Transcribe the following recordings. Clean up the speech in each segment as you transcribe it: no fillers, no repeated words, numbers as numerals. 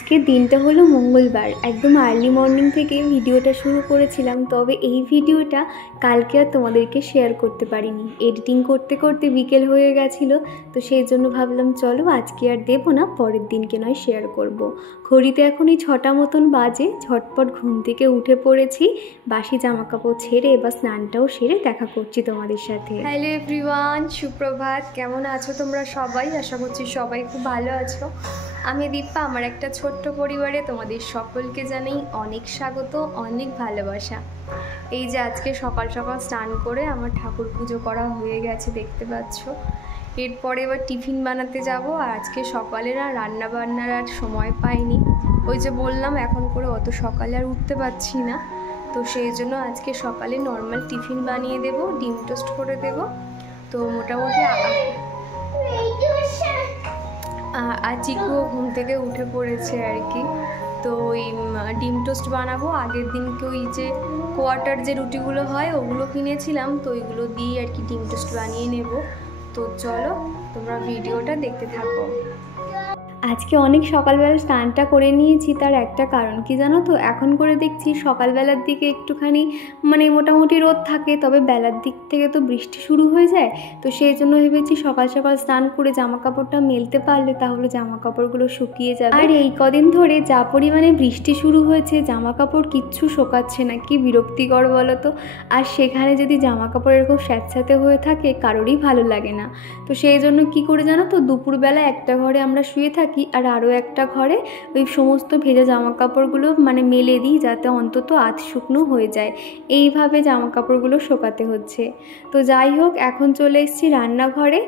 আজকের দিনটা হলো মঙ্গলবার। একদম আর্লি মর্নিং থেকে ভিডিওটা শুরু করেছিলাম, তবে এই ভিডিওটা কালকে আর তোমাদেরকে শেয়ার করতে পারিনি। এডিটিং করতে করতে বিকেল হয়ে গেছিলো, তো সেই জন্য ভাবলাম চলো আজকে আর দেবো না, পরের দিনকে নয় শেয়ার করব। ঘড়িতে এখন এই 6টা মতন বাজে। ঝটপট ঘুম থেকে উঠে পড়েছি, বাসি জামা কাপড় ছেড়ে এবার স্নানটাও সেরে দেখা করছি তোমাদের সাথে। হ্যালো এভরিওয়ান, সুপ্রভাত। কেমন আছো তোমরা সবাই? আশা করছি সবাই খুব ভালো আছো। আমি দীপা, আমার একটা ছোট্ট পরিবারে তোমাদের সকলকে জানাই অনেক স্বাগত, অনেক ভালোবাসা। এই যে আজকে সকাল সকাল স্নান করে আমার ঠাকুর পুজো করা হয়ে গেছে, দেখতে পাচ্ছ। এরপরে এবার টিফিন বানাতে যাব। আর আজকে সকালে না রান্না বান্নার আর সময় পাইনি। ওই যে বললাম এখন করে অত সকালে আর উঠতে পারছি না, তো সেই জন্য আজকে সকালে নর্মাল টিফিন বানিয়ে দেব, ডিম টোস্ট করে দেব। তো মোটামুটি আর চিকুও ঘুম থেকে উঠে পড়েছে আর কি। তো ওই ডিম টোস্ট বানাবো। আগের দিনকে ওই যে কোয়ার্টার যে রুটিগুলো হয় ওগুলো কিনেছিলাম, তো ওইগুলো দিয়ে আর কি ডিম টোস্ট বানিয়ে নেব। তো চলো তোমরা ভিডিওটা দেখতে থাকো। আজকে অনেক সকালবেলা স্নানটা করে নিয়েছি, তার একটা কারণ কি জানো তো, এখন করে দেখছি সকালবেলার দিকে একটুখানি মোটামুটি রোদ থাকে, তবে বেলার দিক থেকে তো বৃষ্টি শুরু হয়ে যায়। তো সেই জন্য ভেবেছি সকাল সকাল স্নান করে জামা কাপড়টা মেলতে পারলে তাহলে জামা কাপড়গুলো শুকিয়ে যাবে। আর এই কদিন ধরে যা পরিমাণে বৃষ্টি শুরু হয়েছে, জামা কাপড় কিচ্ছু শোকাচ্ছে না, কি বিরক্তিকর বলো তো। আর সেখানে যদি জামা কাপড় এরকম স্যাঁতস্যাঁতে হয়ে থাকে কারোরই ভালো লাগে না। তো সেই জন্য কি করে জানো তো, দুপুরবেলা একটা ঘরে আমরা শুয়ে থাকি আর আরও একটা ঘরে ওই সমস্ত ভেজা জামা কাপড়গুলো মেলে দিই, যাতে অন্তত আধ শুকনো হয়ে যায়। এইভাবে জামা কাপড়গুলো শোকাতে হচ্ছে। তো যাই হোক, এখন চলে এসেছি রান্নাঘরে।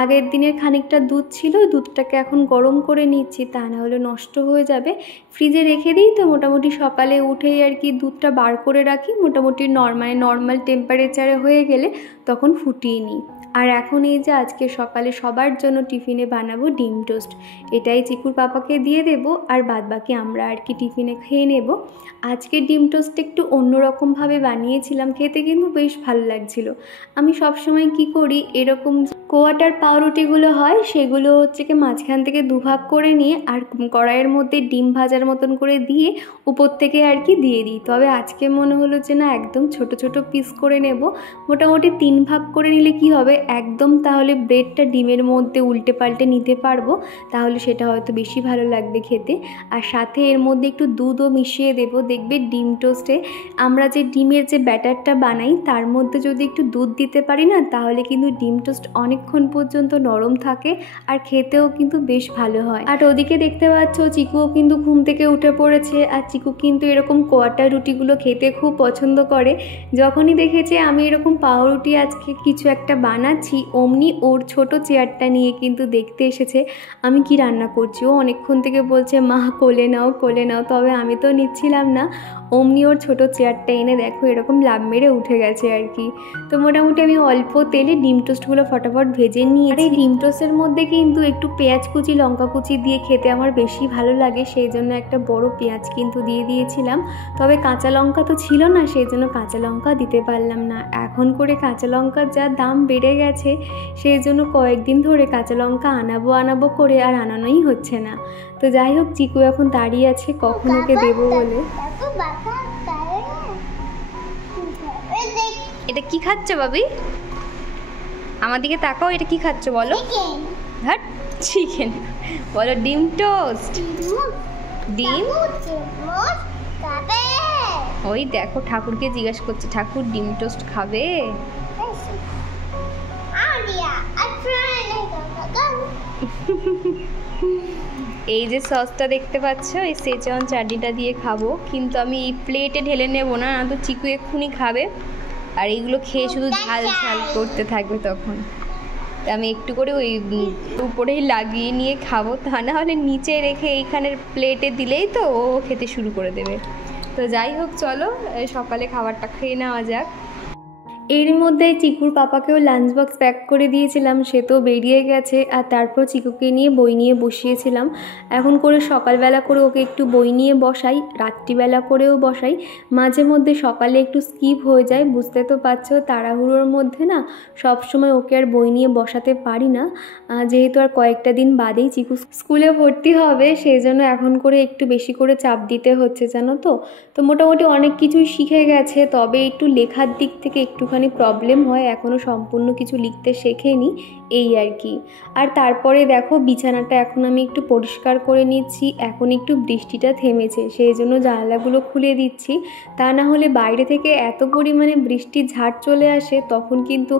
আগের দিনের খানিকটা দুধ ছিল, দুধটাকে এখন গরম করে নিচ্ছি, তা না হলে নষ্ট হয়ে যাবে। ফ্রিজে রেখে দিই, তো মোটামুটি সকালে উঠেই আর কি দুধটা বার করে রাখি, মোটামুটি নর্মাল টেম্পারেচারে হয়ে গেলে তখন ফুটিয়ে নিই। আর এখন এই যে আজকে সকালে সবার জন্য টিফিনে বানাবো ডিম টোস্ট। এটাই চিকুর পাপাকে দিয়ে দেব, আর বাদবাকি আমরা আর কি টিফিনে খেয়ে নেব। আজকে ডিম টোস্ট একটু অন্যরকমভাবে বানিয়েছিলাম, খেতে কিন্তু বেশ ভালো লাগছিল। আমি সবসময় কি করি, এরকম কোয়াটার পাউরুটিগুলো হয় সেগুলো হচ্ছে কি মাঝখান থেকে দুভাগ করে নিয়ে আর কড়াইয়ের মধ্যে ডিম ভাজার মতন করে দিয়ে উপর থেকে আর কি দিয়ে দিই। তবে আজকে মনে হলো যে না, একদম ছোট ছোট পিস করে নেব। মোটামুটি 3 ভাগ করে নিলে কি হবে, একদম তাহলে ব্রেডটা ডিমের মধ্যে উল্টে পাল্টে নিতে পারবো, তাহলে সেটা হয়তো বেশি ভালো লাগবে খেতে। আর সাথে এর মধ্যে একটু দুধও মিশিয়ে দেব। দেখবে ডিম টোস্টে আমরা যে ডিমের যে ব্যাটারটা বানাই তার মধ্যে যদি একটু দুধ দিতে পারি না, তাহলে কিন্তু ডিম টোস্ট অনেকক্ষণ পর্যন্ত নরম থাকে আর খেতেও কিন্তু বেশ ভালো হয়। আর ওদিকে দেখতে পাচ্ছ চিকুও কিন্তু ঘুম থেকে উঠে পড়েছে। আর চিকু কিন্তু এরকম কোয়াটার রুটিগুলো খেতে খুব পছন্দ করে। যখনই দেখেছে আমি এরকম পাউরুটি আজকে কিছু একটা বানাচ্ছি, অমনি ওর ছোট চেয়ারটা নিয়ে কিন্তু দেখতে এসেছে আমি কি রান্না করছি। ও অনেকক্ষণ থেকে বলছে মা কোলে নাও কোলে নাও, তবে আমি তো নিচ্ছিলাম না। অমনি ওর ছোট চেয়ারটা এনে দেখো এরকম লাভ মেরে উঠে গেছে আর কি। তো মোটামুটি আমি অল্প তেলে ডিম টোস্টগুলো ফটাফট ভেজে নিয়ে, এই ডিম টোস্টের মধ্যে কিন্তু একটু পেঁয়াজ কুচি লঙ্কা কুচি দিয়ে খেতে আমার বেশি ভালো লাগে, সেই জন্য একটা বড় পেঁয়াজ কিন্তু দিয়ে দিয়েছিলাম। তবে কাঁচা লঙ্কা তো ছিল না, সেই জন্য কাঁচা লঙ্কা দিতে পারলাম না। এখন করে কাঁচা লঙ্কার যা দাম বেড়ে গেছে, সেই জন্য কয়েকদিন ধরে কাঁচা লঙ্কা আনাবো করে আর আনানোই হচ্ছে না। তো যাই হোক, চিকু এখন দাঁড়িয়ে আছে কখন ওকে দেবো বলে। এটা কি খাচ্ছ বাবি? আমার দিকে তাকাও, এটা কি খাচ্ছ বলো? হ্যাঁ চিকেন বলো। ডিম টোস্ট। ডিম ওই দেখো ঠাকুরকে জিজ্ঞাসা করছে, ঠাকুর ডিম টোস্ট খাবে? এই যে সসটা দেখতে পাচ্ছ, এই সেজওয়ান চাটনিটা দিয়ে খাবো, কিন্তু আমি এই প্লেটে ঢেলে নেবো না, তো চিকু এক্ষুনি খাবে আর এইগুলো খেয়ে শুধু ঝাল ঝাল করতে থাকবে। তখন আমি একটু করে ওই উপরেই লাগিয়ে নিয়ে খাবো, তা না হলে নিচে রেখে এইখানের প্লেটে দিলেই তো ও খেতে শুরু করে দেবে। তো যাই হোক, চলো সকালে খাবারটা খেয়ে নেওয়া যাক। এর মধ্যে চিকুর পাপাকেও লাঞ্চ বক্স প্যাক করে দিয়েছিলাম, সে তো বেরিয়ে গেছে। আর তারপর চিকুকে নিয়ে বই নিয়ে বসিয়েছিলাম। এখন করে সকালবেলা করে ওকে একটু বই নিয়ে বসাই, রাত্রিবেলা করেও বসাই, মাঝে মধ্যে সকালে একটু স্কিপ হয়ে যায়। বুঝতে তো পারছো তাড়াহুড়োর মধ্যে না সবসময় ওকে আর বই নিয়ে বসাতে পারি না, যেহেতু আর কয়েকটা দিন বাদেই চিকু স্কুলে ভর্তি হবে, সেই জন্য এখন করে একটু বেশি করে চাপ দিতে হচ্ছে জানো তো। তো মোটামুটি অনেক কিছুই শিখে গেছে, তবে একটু লেখার দিক থেকে একটুখানি প্রবলেম হয়, এখনও সম্পূর্ণ কিছু লিখতে শেখেনি, এই আর কি। আর তারপরে দেখো বিছানাটা এখন আমি একটু পরিষ্কার করে নিচ্ছি। এখন একটু বৃষ্টিটা থেমেছে, সেই জন্য জানালাগুলো খুলে দিচ্ছি, তা না হলে বাইরে থেকে এত পরিমাণে বৃষ্টির ঝাড় চলে আসে, তখন কিন্তু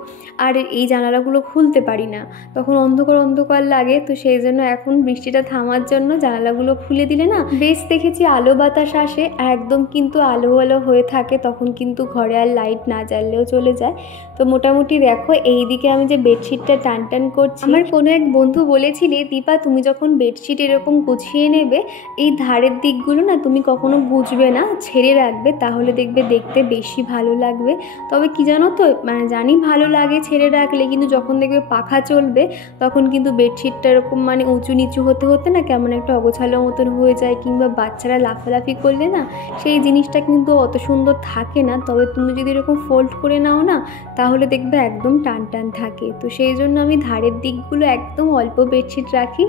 আর এই জানালাগুলো খুলতে পারি না, তখন অন্ধকার অন্ধকার লাগে। তো সেই জন্য এখন বৃষ্টিটা থামার জন্য জানালাগুলো খুলে দিলে না বেশ দেখেছি আলো বাতাস আসে, একদম কিন্তু আলো আলো হয়ে থাকে, তখন কিন্তু ঘরে আর লাইট না জ্বাললেও চলে যায়। তো মোটামুটি দেখো এইদিকে আমি যে বেডশিটটা টান টান করছি, আমার কোনো এক বন্ধু বলেছিলে দীপা তুমি যখন বেডশিট এরকম গুছিয়ে নেবে এই ধারের দিকগুলো না তুমি কখনো গুছবে না, ছেড়ে রাখবে, তাহলে দেখবে দেখতে বেশি ভালো লাগবে। তবে কি জানো তো, মানে জানি ভালো লাগে ছেড়ে রাখলে, কিন্তু যখন দেখবে পাখা চলবে তখন কিন্তু বেডশিটটা এরকম মানে উঁচু নিচু হতে হতে না কেমন একটা অগোছালো মতন হয়ে যায়, কিংবা বাচ্চারা লাফালাফি করলে না সেই জিনিসটা কিন্তু অত সুন্দর থাকে না। তবে তুমি যদি এরকম ফোল্ড করে নাও না তাহলে দেখবে একদম টান টান থাকে। তো সেই জন্য আমি ধারের দিকগুলো একদম অল্প বেডশিট রাখি,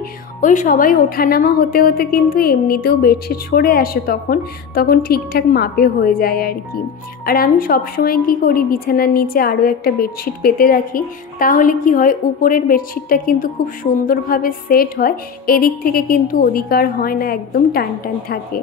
ওই সবাই ওঠানামা হতে হতে কিন্তু এমনিতেও বেডশিট সরে আসে, তখন ঠিকঠাক মাপে হয়ে যায় আর কি। আর আমি সবসময় কি করি বিছানার নিচে আরও একটা বেডশিট পেতে রাখি, তাহলে কি হয় উপরের বেডশিটটা কিন্তু খুব সুন্দরভাবে সেট হয়, এদিক থেকে কিন্তু ওদিক আর হয় না, একদম টান টান থাকে।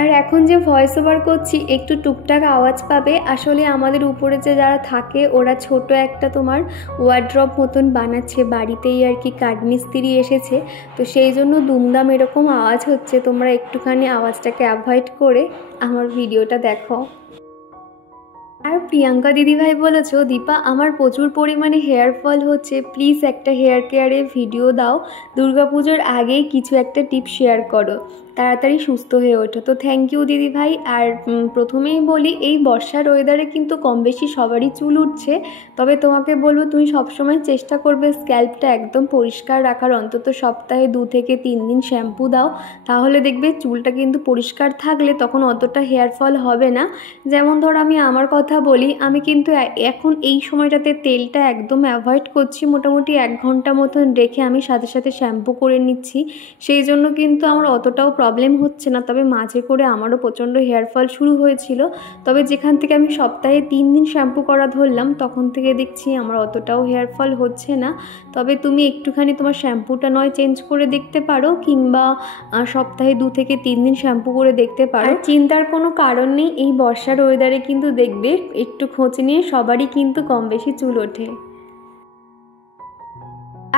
আর এখন যে ভয়েস ওভার করছি একটু টুকটাক আওয়াজ পাবে, আসলে আমাদের উপরে যে যারা থাকে ওরা ছোট একটা তোমার ওয়ার্ড্রপ মতন বানাচ্ছে বাড়িতেই আর কি, কাঠমিস্ত্রি এসেছে, তো সেই জন্য দুমদাম এরকম আওয়াজ হচ্ছে, তোমরা একটুখানি আওয়াজটাকে অ্যাভয়েড করে আমার ভিডিওটা দেখো। আর প্রিয়াঙ্কা দিদিভাই বলেছো দীপা আমার প্রচুর পরিমাণে হেয়ার ফল হচ্ছে, প্লিজ একটা হেয়ার কেয়ারের ভিডিও দাও, দুর্গাপুজোর আগেই কিছু একটা টিপ শেয়ার করো, তাড়াতাড়ি সুস্থ হয়ে ওঠো। তো থ্যাংক ইউ দিদিভাই। আর প্রথমেই বলি এই বর্ষার ওয়েদারে কিন্তু কম বেশি সবারই চুল উঠছে, তবে তোমাকে বলবো তুমি সবসময় চেষ্টা করবে স্ক্যাল্পটা একদম পরিষ্কার রাখার, অন্তত সপ্তাহে 2 থেকে 3 দিন শ্যাম্পু দাও, তাহলে দেখবে চুলটা কিন্তু পরিষ্কার থাকলে তখন অতটা হেয়ার ফল হবে না। যেমন ধর আমি আমার কথা বলি, আমি কিন্তু এখন এই সময়টাতে তেলটা একদম অ্যাভয়েড করছি, মোটামুটি 1 ঘন্টা মতন রেখে আমি সাথে সাথে শ্যাম্পু করে নিচ্ছি, সেই জন্য কিন্তু আমার অতটাও প্রবলেম হচ্ছে না। তবে মাঝে করে আমারও প্রচণ্ড হেয়ার ফল শুরু হয়েছিল, তবে যেখান থেকে আমি সপ্তাহে 3 দিন শ্যাম্পু করা ধরলাম তখন থেকে দেখছি আমার অতটাও হেয়ার ফল হচ্ছে না। তবে তুমি একটুখানি তোমার শ্যাম্পুটা নয় চেঞ্জ করে দেখতে পারো, কিংবা সপ্তাহে 2 থেকে 3 দিন শ্যাম্পু করে দেখতে পারো, চিন্তার কোনো কারণ নেই। এই বর্ষার ওয়েদারে কিন্তু দেখবে একটু খোঁজ নিয়ে সবারই কিন্তু কম বেশি চুল ওঠে।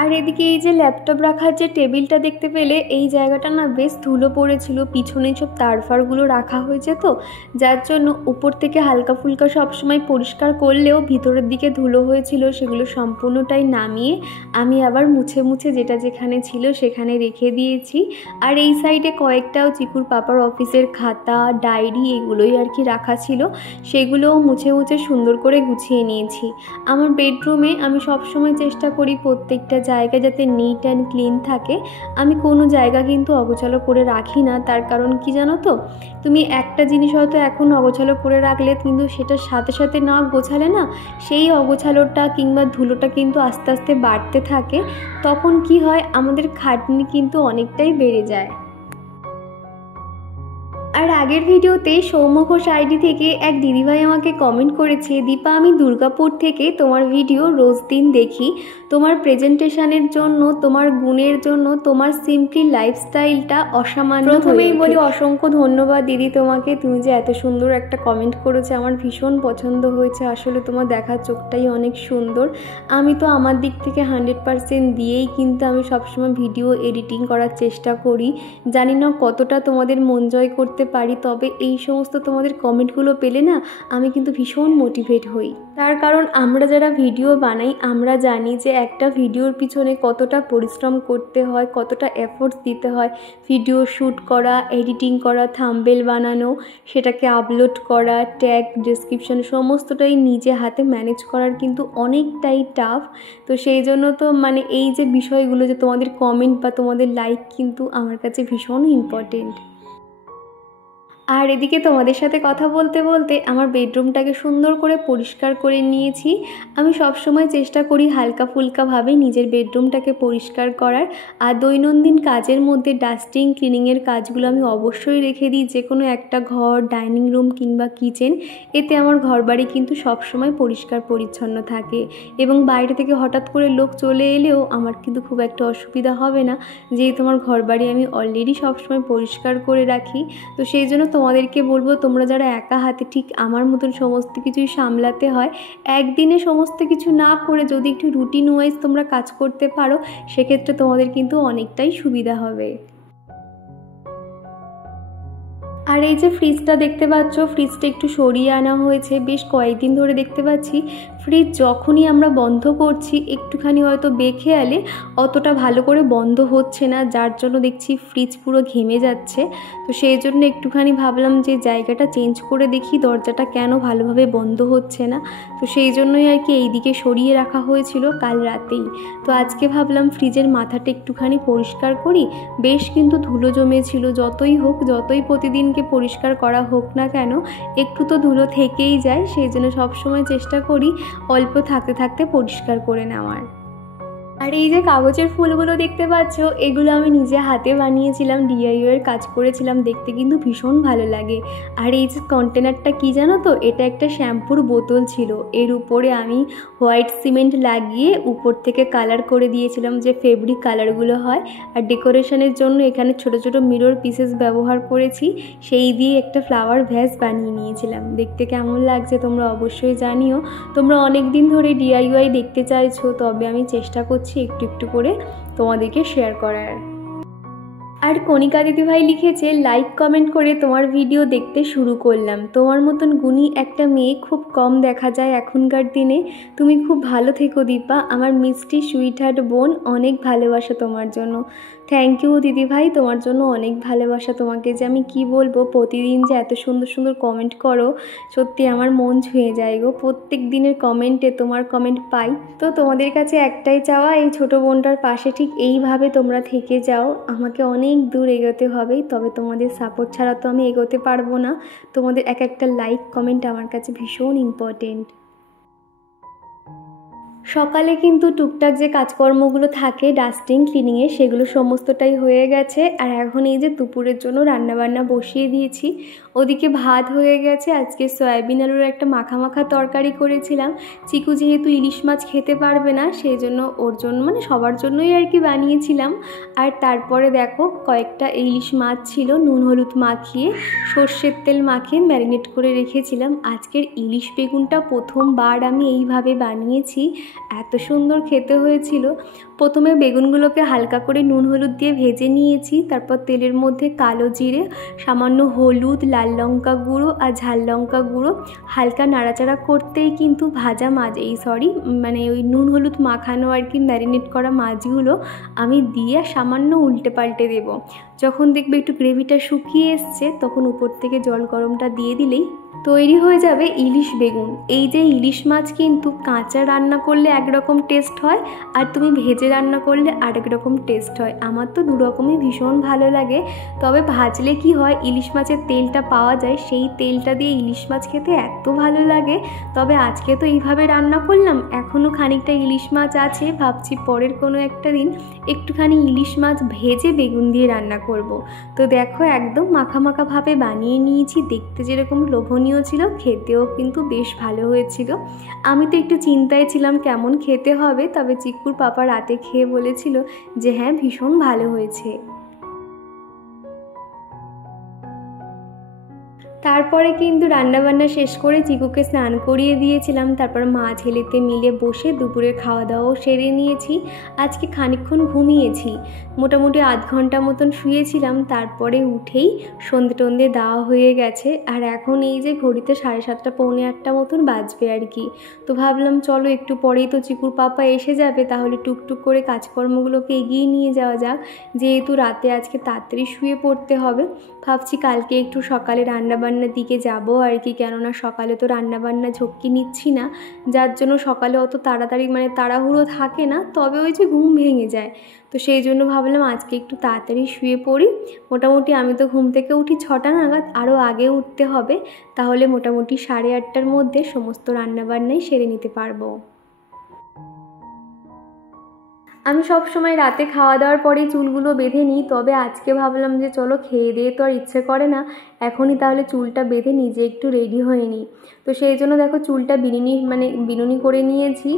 আর এদিকে এই যে ল্যাপটপ রাখার যে টেবিলটা দেখতে পেলে, এই জায়গাটা না বেশ ধুলো পড়েছিল, পিছনে সব তারফারগুলো রাখা হয়েছে, তো যার জন্য উপর থেকে হালকা ফুলকা সবসময় পরিষ্কার করলেও ভিতরের দিকে ধুলো হয়েছিল, সেগুলো সম্পূর্ণটাই নামিয়ে আমি আবার মুছে মুছে যেটা যেখানে ছিল সেখানে রেখে দিয়েছি। আর এই সাইডে কয়েকটাও চিকুর পাপার অফিসের খাতা ডায়েরি এগুলোই আর কি রাখা ছিল, সেগুলোও মুছে মুছে সুন্দর করে গুছিয়ে নিয়েছি। আমার বেডরুমে আমি সবসময় চেষ্টা করি প্রত্যেকটা জায়গা যাতে নিট অ্যান্ড ক্লিন থাকে, আমি কোনো জায়গা কিন্তু অগোছালো করে রাখি না। তার কারণ কি জানো তো, তুমি একটা জিনিস হয়তো এখন অগোছালো করে রাখলে কিন্তু সেটার সাথে সাথে না গোছালে না সেই অগোছালোটা কিংবা ধুলোটা কিন্তু আস্তে আস্তে বাড়তে থাকে, তখন কি হয় আমাদের খাটনি কিন্তু অনেকটাই বেড়ে যায়। আর আগের ভিডিওতে সৌম্য ঘোষ আইডি থেকে এক দিদিভাই আমাকে কমেন্ট করেছে, দীপা আমি দুর্গাপুর থেকে তোমার ভিডিও রোজ দিন দেখি, তোমার প্রেজেন্টেশনের জন্য, তোমার গুণের জন্য, তোমার সিম্পলি লাইফস্টাইলটা অসামান্য। প্রথমেই বলি অসংখ্য ধন্যবাদ দিদি তোমাকে, তুমি যে এত সুন্দর একটা কমেন্ট করেছে আমার ভীষণ পছন্দ হয়েছে, আসলে তোমার দেখার চোখটাই অনেক সুন্দর। আমি তো আমার দিক থেকে 100% দিয়েই কিন্তু আমি সবসময় ভিডিও এডিটিং করার চেষ্টা করি, জানি না কতটা তোমাদের মন জয় করতে পারি, তবে এই সমস্ত তোমাদের কমেন্টগুলো পেলে না আমি কিন্তু ভীষণ মোটিভেট হই। তার কারণ আমরা যারা ভিডিও বানাই আমরা জানি যে একটা ভিডিওর পিছনে কতটা পরিশ্রম করতে হয়, কতটা এফোর্টস দিতে হয়। ভিডিও শ্যুট করা, এডিটিং করা, থাম্বনেল বানানো, সেটাকে আপলোড করা, ট্যাগ, ডেসক্রিপশন সমস্তটাই নিজে হাতে ম্যানেজ করার কিন্তু অনেকটাই টাফ। তো সেই জন্য তো মানে এই যে বিষয়গুলো, যে তোমাদের কমেন্ট বা তোমাদের লাইক কিন্তু আমার কাছে ভীষণ ইম্পর্টেন্ট। আর এদিকে তোমাদের সাথে কথা বলতে বলতে আমার বেডরুমটাকে সুন্দর করে পরিষ্কার করে নিয়েছি। আমি সবসময় চেষ্টা করি হালকা ফুলকাভাবে নিজের বেডরুমটাকে পরিষ্কার করার। আর দৈনন্দিন কাজের মধ্যে ডাস্টিং, ক্লিনিংয়ের কাজগুলো আমি অবশ্যই রেখে দিই, যে কোনো একটা ঘর, ডাইনিং রুম কিংবা কিচেন, এতে আমার ঘরবাড়ি কিন্তু সবসময় পরিষ্কার পরিচ্ছন্ন থাকে। এবং বাইরে থেকে হঠাৎ করে লোক চলে এলেও আমার কিন্তু খুব একটা অসুবিধা হবে না, যেহেতু আমার ঘরবাড়ি আমি অলরেডি সবসময় পরিষ্কার করে রাখি। তো সেই জন্য তোমাদেরকে বলবো, তোমরা যারা একা হাতে ঠিক আমার মতন সমস্ত কিছুই সামলাতে হয়, একদিনে সমস্ত কিছু না করে যদি একটু রুটিন ওয়াইজ তোমরা কাজ করতে পারো, সেক্ষেত্রে তোমাদের কিন্তু অনেকটাই সুবিধা হবে। আর এই যে ফ্রিজটা দেখতে পাচ্ছ, ফ্রিজটা একটু সরিয়ে আনা হয়েছে। বেশ কয়েকদিন ধরে দেখতে পাচ্ছি ফ্রিজ যখনই আমরা বন্ধ করছি একটুখানি হয়তো বেখেয়ালে অতটা ভালো করে বন্ধ হচ্ছে না, যার জন্য দেখছি ফ্রিজ পুরো ঘেমে যাচ্ছে। তো সেই জন্য একটুখানি ভাবলাম যে জায়গাটা চেঞ্জ করে দেখি দরজাটা কেন ভালোভাবে বন্ধ হচ্ছে না। তো সেই জন্যই আর কি এইদিকে সরিয়ে রাখা হয়েছিল কাল রাতেই। তো আজকে ভাবলাম ফ্রিজের মাথাটা একটুখানি পরিষ্কার করি। বেশ কিন্তু ধুলো জমেছিল, যতই হোক, যতই প্রতিদিনকে পরিষ্কার করা হোক না কেন, একটু তো ধুলো থেকেই যায়। সেই জন্য সবসময় চেষ্টা করি অল্প থাকতে থাকতে পরিষ্কার করে নেওয়ার। আর এই যে কাগজের ফুলগুলো দেখতে পাচ্ছ, এগুলো আমি নিজে হাতে বানিয়েছিলাম, ডিআইওয়াইয়ের কাজ করেছিলাম, দেখতে কিন্তু ভীষণ ভালো লাগে। আর এই যে কন্টেনারটা কি জানো তো, এটা একটা শ্যাম্পুর বোতল ছিল, এর উপরে আমি হোয়াইট সিমেন্ট লাগিয়ে উপর থেকে কালার করে দিয়েছিলাম, যে ফেব্রিক কালারগুলো হয়। আর ডেকোরেশনের জন্য এখানে ছোট ছোট মিরর পিসেস ব্যবহার করেছি, সেই দিয়ে একটা ফ্লাওয়ার ভ্যাস বানিয়ে নিয়েছিলাম। দেখতে কেমন লাগছে তোমরা অবশ্যই জানিও। তোমরা অনেক দিন ধরে ডিআইওয়াই দেখতে চাইছো, তবে আমি চেষ্টা করছি একটু একটু করে তোমাদেরকে শেয়ার করার। আর কণিকা দিদিভাই লিখেছে, লাইক কমেন্ট করে তোমার ভিডিও দেখতে শুরু করলাম। তোমার মতন গুণী একটা মেয়ে খুব কম দেখা যায় এখনকার দিনে। তুমি খুব ভালো থেকো দীপা, আমার মিষ্টি সুইটহার্ট বোন, অনেক ভালোবাসা তোমার জন্য। থ্যাংক ইউ দিদিভাই, তোমার জন্য অনেক ভালোবাসা। তোমাকে যে আমি কি বলবো, প্রতিদিন যে এত সুন্দর সুন্দর কমেন্ট করো, সত্যি আমার মন ছুঁয়ে যায় গো। প্রত্যেক দিনের কমেন্টে তোমার কমেন্ট পাই। তো তোমাদের কাছে একটাই চাওয়া, এই ছোটো বোনটার পাশে ঠিক এইভাবে তোমরা থেকে যাও। আমাকে অনেক দূর এগোতে হবে, তবে তোমাদের সাপোর্ট ছাড়া তো আমি এগোতে পারবো না। তোমাদের এক একটা লাইক কমেন্ট আমার কাছে ভীষণ ইম্পর্টেন্ট। সকালে কিন্তু টুকটাক যে কাজকর্মগুলো থাকে ডাস্টিং, ক্লিনিংয়ে, সেগুলো সমস্তটাই হয়ে গেছে। আর এখন এই যে দুপুরের জন্য রান্নাবান্না বসিয়ে দিয়েছি। ওদিকে ভাত হয়ে গেছে, আজকে সয়াবিন আলুর একটা মাখা মাখা তরকারি করেছিলাম। চিকু যেহেতু ইলিশ মাছ খেতে পারবে না, সেই জন্য ওর জন্য মানে সবার জন্যই আর কি বানিয়েছিলাম। আর তারপরে দেখো কয়েকটা ইলিশ মাছ ছিল, নুন হলুদ মাখিয়ে সর্ষের তেল মাখিয়ে ম্যারিনেট করে রেখেছিলাম। আজকের ইলিশ বেগুনটা প্রথমবার আমি এইভাবে বানিয়েছি, এত সুন্দর খেতে হয়েছিল। প্রথমে বেগুনগুলোকে হালকা করে নুন হলুদ দিয়ে ভেজে নিয়েছি, তারপর তেলের মধ্যে কালো জিরে, সামান্য হলুদ, লাল লঙ্কা গুঁড়ো আর ঝাল লঙ্কা গুঁড়ো হালকা নাড়াচাড়া করতেই কিন্তু ভাজা মাছ, মানে ওই নুন হলুদ মাখানো আর কি ম্যারিনেট করা মাছগুলো আমি দিয়ে সামান্য উল্টে পাল্টে দেবো। যখন দেখবে একটু গ্রেভিটা শুকিয়ে এসছে, তখন উপর থেকে জল গরমটা দিয়ে দিলেই তৈরি হয়ে যাবে ইলিশ বেগুন। এই যে ইলিশ মাছ কিন্তু কাঁচা রান্না করলে একরকম টেস্ট হয়, আর তুমি ভেজে রান্না করলে আরেক রকম টেস্ট হয়। আমার তো দুরকমই ভীষণ ভালো লাগে। তবে ভাজলে কি হয়, ইলিশ মাছের তেলটা পাওয়া যায়, সেই তেলটা দিয়ে ইলিশ মাছ খেতে এত ভালো লাগে। তবে আজকে তো এইভাবে রান্না করলাম, এখনও খানিকটা ইলিশ মাছ আছে, ভাবছি পরের কোনো একটা দিন একটুখানি ইলিশ মাছ ভেজে বেগুন দিয়ে রান্না করব। তো দেখো একদম মাখা মাখাভাবে বানিয়ে নিয়েছি, দেখতে যেরকম লোভনীয় ছিল, খেতেও কিন্তু বেশ ভালো হয়েছিল। আমি তো একটু চিন্তায় ছিলাম কেমন খেতে হবে, তবে চিকুর পাপা রাতে খেয়ে বলেছিল যে হ্যাঁ ভীষণ ভালো হয়েছে। তারপরে কিন্তু রান্নাবান্না শেষ করে চিকুকে স্নান করিয়ে দিয়েছিলাম। তারপর মা ছেলেতে মিলে বসে দুপুরের খাওয়া দাওয়াও সেরে নিয়েছি। আজকে খানিকক্ষণ ঘুমিয়েছি, মোটামুটি আধ ঘন্টা মতন শুয়েছিলাম। তারপরে উঠেই সন্ধে টন্ধে দেওয়া হয়ে গেছে, আর এখন এই যে ঘড়িতে 7:30 পৌনে 8টা মতন বাজবে আর কি। তো ভাবলাম চলো একটু পরেই তো চিকুর পাপা এসে যাবে, তাহলে টুকটুক করে কাজকর্মগুলোকে এগিয়ে নিয়ে যাওয়া যাক, যেহেতু রাতে আজকে তাড়াতাড়ি শুয়ে পড়তে হবে। ভাবছি কালকে একটু সকালে রান্নাবান্নার দিকে যাব আর কি, কেননা সকালে তো রান্নাবান্না ঝক্কি নিচ্ছি না, যার জন্য সকালে অত তাড়াতাড়ি মানে তাড়াহুড়ো থাকে না, তবে ওই যে ঘুম ভেঙে যায়। তো সেই জন্য ভাবলাম আজকে একটু তাড়াতাড়ি শুয়ে পড়ি। মোটামুটি আমি তো ঘুম থেকে উঠি 6টা নাগাদ, আরও আগে উঠতে হবে, তাহলে মোটামুটি 8:30টার মধ্যে সমস্ত রান্নাবান্নাই সেরে নিতে পারবো। আমি সব সময় রাতে খাওয়া দাওয়ার পরেই চুলগুলো বেঁধে নিই, তবে আজকে ভাবলাম যে চলো খেয়ে দিয়ে তো আর ইচ্ছে করে না, এখনই তাহলে চুলটা বেঁধে নিজে একটু রেডি হয়ে নিই। তো সেই জন্য দেখো চুলটা বিনুনি করে নিয়েছি।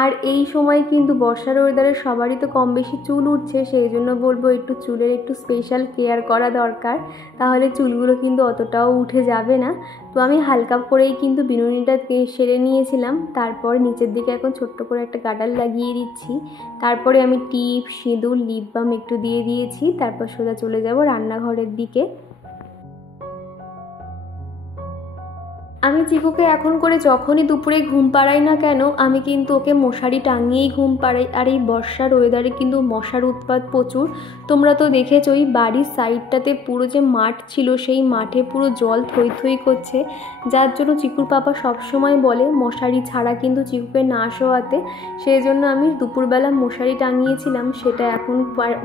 আর এই সময় কিন্তু বর্ষার ওয়েদারে সবারই তো কম বেশি চুল উঠছে, সেই জন্য বলবো একটু চুলের একটু স্পেশাল কেয়ার করা দরকার, তাহলে চুলগুলো কিন্তু অতটাও উঠে যাবে না। তো আমি হালকা করেই কিন্তু বিনুনিটা সেরে নিয়েছিলাম। তারপর নিচের দিকে এখন ছোট্ট করে একটা গার্ডার লাগিয়ে দিচ্ছি। তারপরে আমি টিপ, সিঁদুর, লিপ বাম একটু দিয়ে দিয়েছি। তারপর সোজা চলে যাব রান্নাঘরের দিকে। আমি চিকুকে এখন করে যখনই দুপুরে ঘুম পাড়াই না কেন, আমি কিন্তু ওকে মশারি টাঙিয়েই ঘুম পাড়াই। আর এই বর্ষার ওয়েদারে কিন্তু মশার উৎপাত প্রচুর। তোমরা তো দেখেছোই বাড়ির সাইডটাতে পুরো যে মাঠ ছিল, সেই মাঠে পুরো জল থই থই করছে, যার জন্য চিকুর পাপা সবসময় বলে মশারি ছাড়া কিন্তু চিকুকে না শোয়াতে। সেই জন্য আমি দুপুরবেলা মশারি টাঙিয়েছিলাম, সেটা এখন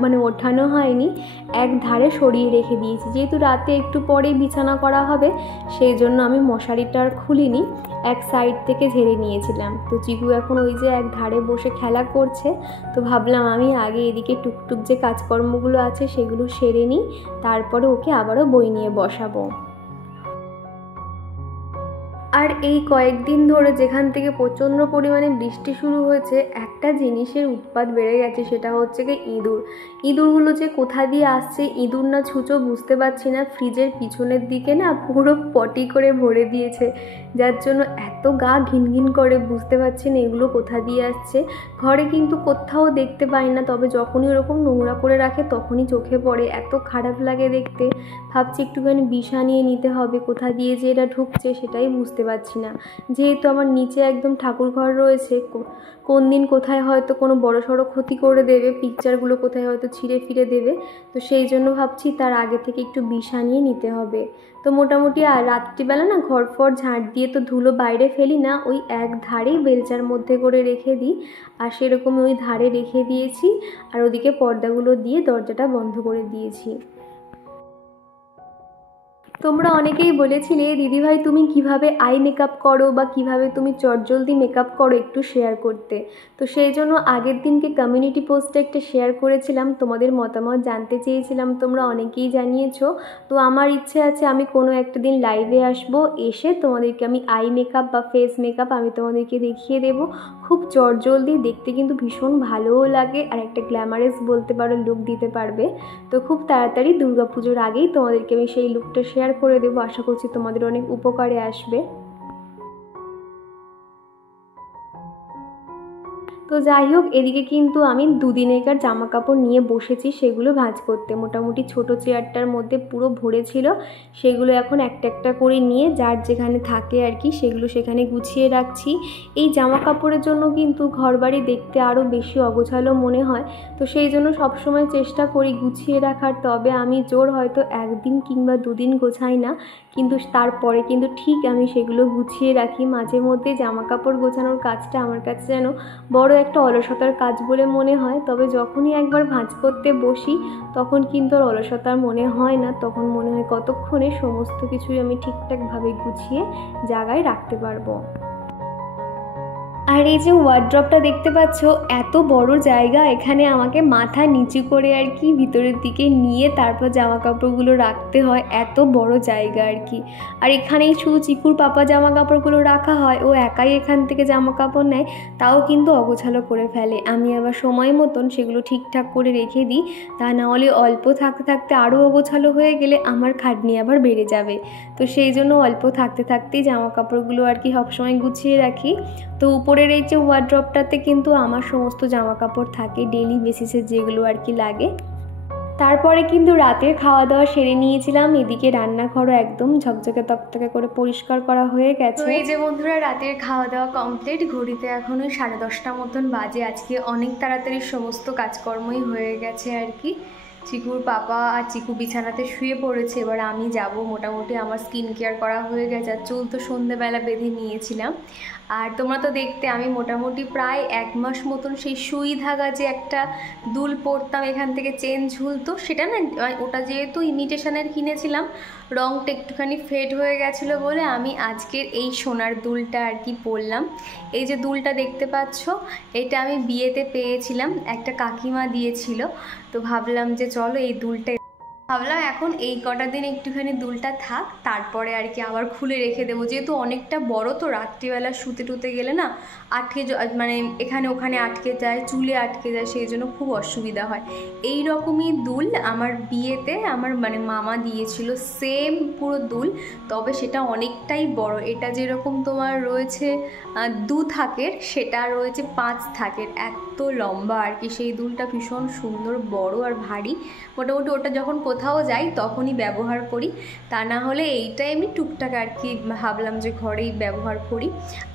মানে ওঠানো হয়নি, এক ধারে সরিয়ে রেখে দিয়েছি, যেহেতু রাতে একটু পরেই বিছানা করা হবে, সেই জন্য আমি মশারিটা আর খুলিনি, এক সাইড থেকে ঝেড়ে নিয়েছিলাম। তো চিকু এখন ওই যে এক ধারে বসে খেলা করছে। তো ভাবলাম আমি আগে এদিকে টুকটুক যে কাজকর্মগুলো আছে সেগুলো সেরে নিই, তারপরে ওকে আবারও বই নিয়ে বসাবো। আর এই কয়েকদিন ধরে যেখান থেকে প্রচণ্ড পরিমাণে বৃষ্টি শুরু হয়েছে, একটা জিনিসের উৎপাত বেড়ে গেছে, সেটা হচ্ছে কি ইঁদুরগুলো যে কোথা দিয়ে আসছে, ইঁদুর না ছুঁচো বুঝতে পারছি না, ফ্রিজের পিছনের দিকে না পুরো পটি করে ভরে দিয়েছে, যার জন্য এত গা ঘিনঘিন করে, বুঝতে পারছি না এগুলো কোথা দিয়ে আসছে। ঘরে কিন্তু কোথাও দেখতে পাই না, তবে যখনই ওরকম নোংরা করে রাখে তখনই চোখে পড়ে, এত খারাপ লাগে দেখতে। ভাবছি একটুখানি বিষ নিয়ে নিতে হবে, কোথা দিয়ে যে এটা ঢুকছে সেটাই বুঝতে পারছি না, যেহেতু আমার নিচে একদম ঠাকুর ঘর রয়েছে, কোন দিন কোথায় হয়তো কোনো বড়সড় ক্ষতি করে দেবে, পিকচারগুলো কোথায় হয়তো ছিঁড়ে ফিরে দেবে। তো সেই জন্য ভাবছি তার আগে থেকে একটু বিষ নিয়ে নিতে হবে। তো মোটামুটি আর রাত্রিবেলা না ঘর ফর ঝাঁট দিয়ে তো ধুলো বাইরে ফেলি না, ওই এক ধারেই বেলচার মধ্যে করে রেখে দিই, আর সেরকমই ওই ধারে রেখে দিয়েছি, আর ওদিকে পর্দাগুলো দিয়ে দরজাটা বন্ধ করে দিয়েছি। তোমরা অনেকেই বলেছিলে দিদিভাই তুমি কিভাবে আই মেকআপ করো বা কিভাবে তুমি চটজলদি মেকআপ করো একটু শেয়ার করতে। তো সেই জন্য আগের দিনকে কমিউনিটি পোস্টে একটা শেয়ার করেছিলাম, তোমাদের মতামত জানতে চেয়েছিলাম, তোমরা অনেকেই জানিয়েছো। তো আমার ইচ্ছে আছে আমি কোনো একটা দিন লাইভে আসবো, এসে তোমাদেরকে আমি আই মেকআপ বা ফেস মেকআপ আমি তোমাদেরকে দেখিয়ে দেবো, খুব চটজলদি, দেখতে কিন্তু ভীষণ ভালোও লাগে, আর একটা গ্ল্যামারাস বলতে পারো লুক দিতে পারবে। তো খুব তাড়াতাড়ি দুর্গাপুজোর আগেই তোমাদেরকে আমি সেই লুকটা শেয়ার করে দেবো, আশা করছি তোমাদের অনেক উপকারে আসবে। তো যাই হোক, এদিকে কিন্তু আমি দুদিনেকার জামা কাপড় নিয়ে বসেছি সেগুলো ভাঁজ করতে। মোটামুটি ছোট চেয়ারটার মধ্যে পুরো ভরে ছিল, সেগুলো এখন একটা একটা করে নিয়ে যার যেখানে থাকে আর কি সেগুলো সেখানে গুছিয়ে রাখছি। এই জামা কাপড়ের জন্য কিন্তু ঘরবাড়ি দেখতে আরও বেশি অগোছালো মনে হয়, তো সেই জন্য সবসময় চেষ্টা করি গুছিয়ে রাখার। তবে আমি জোর হয়তো একদিন কিংবা দুদিন গোছাই না, কিন্তু তারপরে কিন্তু ঠিক আমি সেগুলো গুছিয়ে রাখি। মাঝে মধ্যে জামা কাপড় গোছানোর কাজটা আমার কাছে যেন বড় একটা অলসতার কাজ বলে মনে হয়, তবে যখনই একবার ভাঁজ করতে বসি তখন কিন্তু আর অলসতার মনে হয় না, তখন মনে হয় কতক্ষণে সমস্ত কিছুই আমি ঠিকঠাকভাবে গুছিয়ে জায়গায় রাখতে পারবো। আর এই যে ওয়ার্ড্রপটা দেখতে পাচ্ছ, এত বড় জায়গা, এখানে আমাকে মাথা নিচু করে আর কি ভিতরের দিকে নিয়ে তারপর জামা কাপড়গুলো রাখতে হয়, এত বড় জায়গা আর কি। আর এখানেই শুধু চিকুর পাপা জামা কাপড়গুলো রাখা হয়, ও একাই এখান থেকে জামা কাপড় নেয়, তাও কিন্তু অগোছালো করে ফেলে। আমি আবার সময় মতন সেগুলো ঠিকঠাক করে রেখে দিই, তা না হলে অল্প থাকতে থাকতে আরও অগোছালো হয়ে গেলে আমার খাটনি আবার বেড়ে যাবে। তো সেই জন্য অল্প থাকতে থাকতেই জামা কাপড়গুলো আর কি সবসময় গুছিয়ে রাখি। তো উপরের এই যে ওয়ার্ড্রপটাতে কিন্তু আমার সমস্ত জামা কাপড় থাকে ডেলি বেসিসে, যেগুলো আর কি লাগে। তারপরে কিন্তু রাতের খাওয়া দাওয়া সেরে নিয়েছিলাম, এদিকে রান্নাঘরও একদম ঝকঝকে তকতকে করে পরিষ্কার করা হয়ে গেছে। এই যে বন্ধুরা, রাতের খাওয়া দাওয়া কমপ্লিট, ঘড়িতে এখনও 10:30 মতন বাজে। আজকে অনেক তাড়াতাড়ি সমস্ত কাজকর্মই হয়ে গেছে আর কি। চিকুর পাপা আর চিকু বিছানাতে শুয়ে পড়েছে, এবার আমি যাব। মোটামুটি আমার স্কিন কেয়ার করা হয়ে গেছে, আর চুল তো সন্ধেবেলা বেঁধে নিয়েছিলাম। আর তোমরা তো দেখতে, আমি মোটামুটি প্রায় 1 মাস মতন সেই সুই ধাগা যে একটা দুল পরতাম এখান থেকে চেন ঝুলতো, সেটা না, ওটা যেহেতু ইমিটেশনের কিনেছিলাম, রঙটা একটুখানি ফেড হয়ে গেছিলো বলে আমি আজকের এই সোনার দুলটা আর কি পরলাম। এই যে দুলটা দেখতে পাচ্ছ, এটা আমি বিয়েতে পেয়েছিলাম, একটা কাকিমা দিয়েছিল। তো ভাবলাম যে চলো এই দুলটা, ভাবলাম এখন এই কটা দিন একটুখানি দুলটা থাক, তারপরে আর কি আবার খুলে রেখে দেবো, যেহেতু অনেকটা বড়, তো রাত্রিবেলা শুতে টুতে গেলে না আটকে, মানে এখানে ওখানে আটকে যায়, চুলে আটকে যায়, সেই জন্য খুব অসুবিধা হয়। এই রকমই দুল আমার বিয়েতে আমার মানে মামা দিয়েছিল, সেম পুরো দুল, তবে সেটা অনেকটাই বড়। এটা যেরকম তোমার রয়েছে 2 থাকের, সেটা রয়েছে 5 থাকের, এত লম্বা আর কি। সেই দুলটা ভীষণ সুন্দর, বড় আর ভারী। মোটামুটি ওটা যখন কোথাও যাই তখনই ব্যবহার করি, তা না হলে এইটাই আমি টুকটাক আর কি ভাবলাম যে ঘরেই ব্যবহার করি।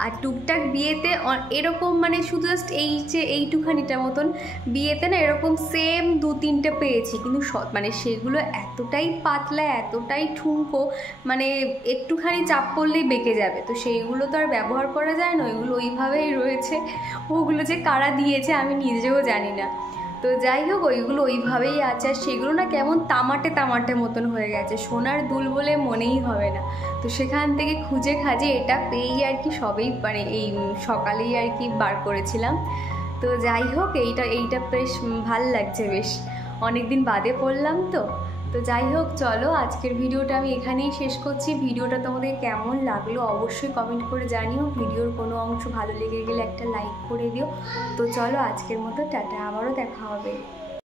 আর টুকটাক বিয়েতে এরকম মানে শুধু জাস্ট এই যে এইটুখানিটা মতন বিয়েতে না এরকম সেম 2-3টে পেয়েছি, কিন্তু মানে সেগুলো এতটাই পাতলা, এতটাই ঠুনকো, মানে একটুখানি চাপ পড়লেই বেঁকে যাবে, তো সেইগুলো তো আর ব্যবহার করা যায় না, ওইগুলো ওইভাবেই রয়েছে। ওগুলো যে কারা দিয়েছে আমি নিজেও জানি না। তো যাই হোক, ওইগুলো ওইভাবেই আছে, আর সেগুলো না কেমন তামাটে তামাটে মতন হয়ে গেছে, সোনার দুল বলে মনেই হবে না। তো সেখান থেকে খুঁজে খাজে এটা পেয়েই আর কি সবেই মানে এই সকালেই আর কি বার করেছিলাম। তো যাই হোক, এইটা বেশ ভাল লাগছে, বেশ অনেক দিন বাদে পড়লাম তো। তো যাই হোক, চলো আজকের ভিডিওটা আমি এখানেই শেষ করছি। ভিডিওটা তোমাদের কেমন লাগলো অবশ্যই কমেন্ট করে জানিও, ভিডিওর কোনো অংশ ভালো লেগে গেলে একটা লাইক করে দিও। তো চলো আজকের মতো টাটা, আবারও দেখা হবে।